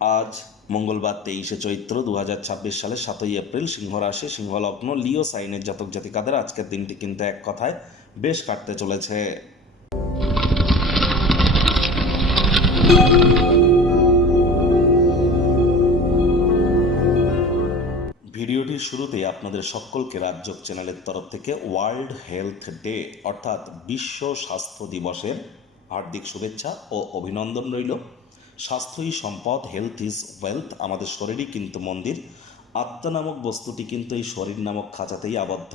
আজ মঙ্গলবার 23শে চৈত্র 2026 সালের 7ই এপ্রিল, সিংহ রাশি, সিংহ লগ্ন, লিও সাইনের জাতক জাতিকাদের আজকের দিনটি কিন্তু এক কথায় বেশ কাটতে চলেছে। ভিডিওটির শুরুতেই আপনাদের সকলকে রাজযোগ চ্যানেলের তরফ থেকে ওয়ার্ল্ড হেলথ ডে অর্থাৎ বিশ্ব স্বাস্থ্য দিবসের হার্দিক শুভেচ্ছা ও অভিনন্দন রইল। স্বাস্থ্যই সম্পদ, হেলথ ইজ ওয়েলথ। আমাদের শরীরই কিন্তু মন্দির। আত্মা নামক বস্তুটি কিন্তু এই শরীর নামক খাঁচাতেই আবদ্ধ।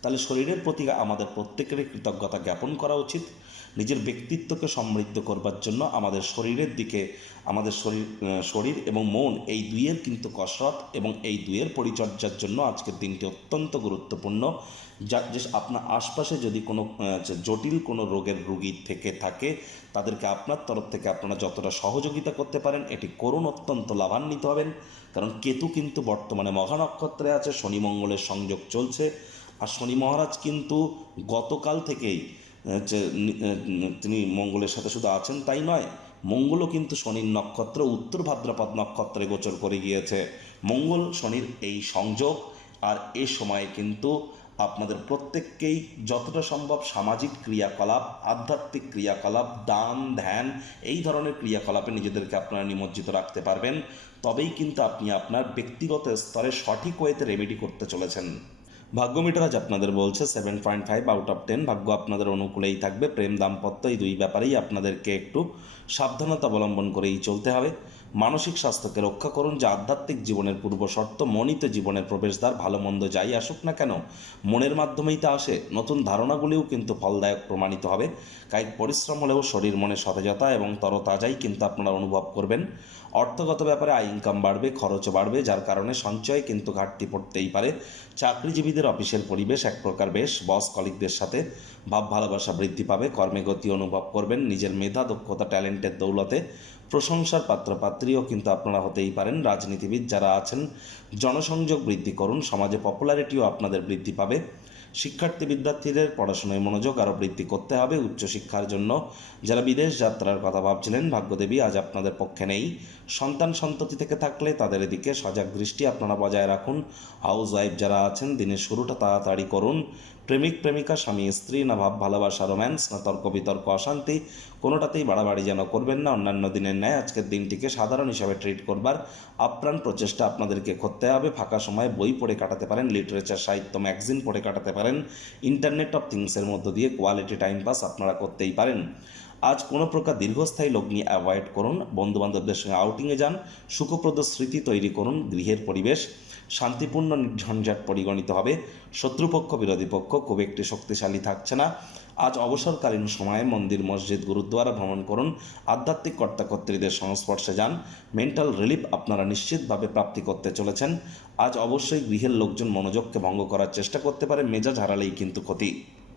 তাহলে শরীরের প্রতি আমাদের প্রত্যেকেরই কৃতজ্ঞতা জ্ঞাপন করা উচিত। নিজের ব্যক্তিত্বকে সমৃদ্ধ করবার জন্য আমাদের শরীরের দিকে, আমাদের শরীর এবং মন এই দুইয়ের কিন্তু কসরত এবং এই দুইয়ের পরিচর্যার জন্য আজকের দিনটি অত্যন্ত গুরুত্বপূর্ণ। যা যে আপনার আশপাশে যদি কোনো জটিল কোনো রোগের রোগী থেকে থাকে, তাদেরকে আপনার তরফ থেকে আপনারা যতটা সহযোগিতা করতে পারেন এটি করুন, অত্যন্ত লাভান্বিত হবেন। কারণ কেতু কিন্তু বর্তমানে মঘা নক্ষত্রে আছে, শনি মঙ্গলের সংযোগ চলছে। আর শনি মহারাজ কিন্তু গতকাল থেকেই তিনি মঙ্গলের সাথে শুধু আছেন তাই নয়, মঙ্গলও কিন্তু শনির নক্ষত্র উত্তর ভাদ্রপদ নক্ষত্রে গোচর করে গিয়েছে। মঙ্গল শনির এই সংযোগ, আর এ সময়ে কিন্তু আপনাদের প্রত্যেককেই যতটা সম্ভব সামাজিক ক্রিয়াকলাপ, আধ্যাত্মিক ক্রিয়াকলাপ, দান ধ্যান এই ধরনের ক্রিয়াকলাপে নিজেদেরকে আপনারা নিমজ্জিত রাখতে পারবেন। তবেই কিন্তু আপনি আপনার ব্যক্তিগত স্তরে সঠিক ওয়েতে রেমেডি করতে চলেছেন। ভাগ্য মিটার আজ আপনাদের বলছে 7.5 আউট অফ 10। ভাগ্য আপনাদের অনুকূলেই থাকবে। প্রেম দাম্পত্য এই দুই ব্যাপারেই আপনাদেরকে একটু সাবধানতা অবলম্বন করেই চলতে হবে। মানসিক স্বাস্থ্যকে রক্ষা করুন, যে আধ্যাত্মিক জীবনের পূর্ব শর্ত। মনই তো জীবনের প্রবেশদ্বার। ভালো মন্দ যাই আসুক না কেন মনের মাধ্যমেই তা আসে। নতুন ধারণাগুলিও কিন্তু ফলদায়ক প্রমাণিত হবে। কায়িক পরিশ্রম হলেও শরীর মনে সতেজতা এবং তরতাজাই কিন্তু আপনারা অনুভব করবেন। অর্থগত ব্যাপারে আয় ইনকাম বাড়বে, খরচও বাড়বে, যার কারণে সঞ্চয়ে কিন্তু ঘাটতি পড়তেই পারে। চাকরিজীবীদের অফিসের পরিবেশ এক প্রকার বেশ। বস কলিগদের সাথে ভাব ভালোবাসা বৃদ্ধি পাবে। কর্মে গতি অনুভব করবেন। নিজের মেধা দক্ষতা ট্যালেন্টের দৌলতে প্রশংসার পাত্রপাত্রীও কিন্তু আপনারা হতেই পারেন। রাজনীতিবিদ যারা আছেন জনসংযোগ বৃদ্ধি করুন। সমাজে পপুলারিটিও আপনাদের বৃদ্ধি পাবে। শিক্ষার্থী বিদ্যার্থীদের পড়াশোনায় মনোযোগ আরও বৃদ্ধি করতে হবে। উচ্চশিক্ষার জন্য যারা বিদেশ যাত্রার কথা ভাবছিলেন, ভাগ্যদেবী আজ আপনাদের পক্ষে নেই। সন্তান সন্ততি থেকে থাকলে তাদের এদিকে সজাগ দৃষ্টি আপনারা বজায় রাখুন। হাউস ওয়াইফ যারা আছেন দিনের শুরুটা তাড়াতাড়ি করুন। প্রেমিক প্রেমিকা, স্বামী স্ত্রী, না ভাব ভালোবাসা রোম্যান্স, না তর্ক বিতর্ক অশান্তি, কোনোটাতেই বাড়াবাড়ি যেন করবেন না। অন্যান্য দিনের ন্যায় আজকের দিনটিকে সাধারণ হিসাবে ট্রিট করবার আপ্রাণ প্রচেষ্টা আপনাদেরকে করতে হবে। ফাঁকা সময় বই পড়ে কাটাতে পারেন, লিটারেচার সাহিত্য ম্যাগাজিন পড়ে কাটাতে পারেন। ইন্টারনেট অফ থিংসের মধ্য দিয়ে কোয়ালিটি টাইম পাস আপনারা করতেই পারেন। আজ কোনো প্রকার দীর্ঘস্থায়ী লগ্নি অ্যাভয়েড করুন। বন্ধুবান্ধবদের সঙ্গে আউটিংয়ে যান। সুখপ্রদ স্মৃতি তৈরি করুন। গৃহের পরিবেশ শান্তিপূর্ণ, নির্ঝঞ্ঝাট পরিগণিত হবে। শত্রুপক্ষ বিরোধী পক্ষ খুব একটি শক্তিশালী থাকছে না। আজ অবসরকালীন সময়ে মন্দির, মসজিদ, গুরুদ্বারা ভ্রমণ করুন। আধ্যাত্মিক কর্তাকর্ত্রীদের সংস্পর্শে যান। মেন্টাল রিলিফ আপনারা নিশ্চিতভাবে প্রাপ্তি করতে চলেছেন। আজ অবশ্যই গৃহের লোকজন মনোযোগকে ভঙ্গ করার চেষ্টা করতে পারে। মেজাজ হারালেই কিন্তু ক্ষতি।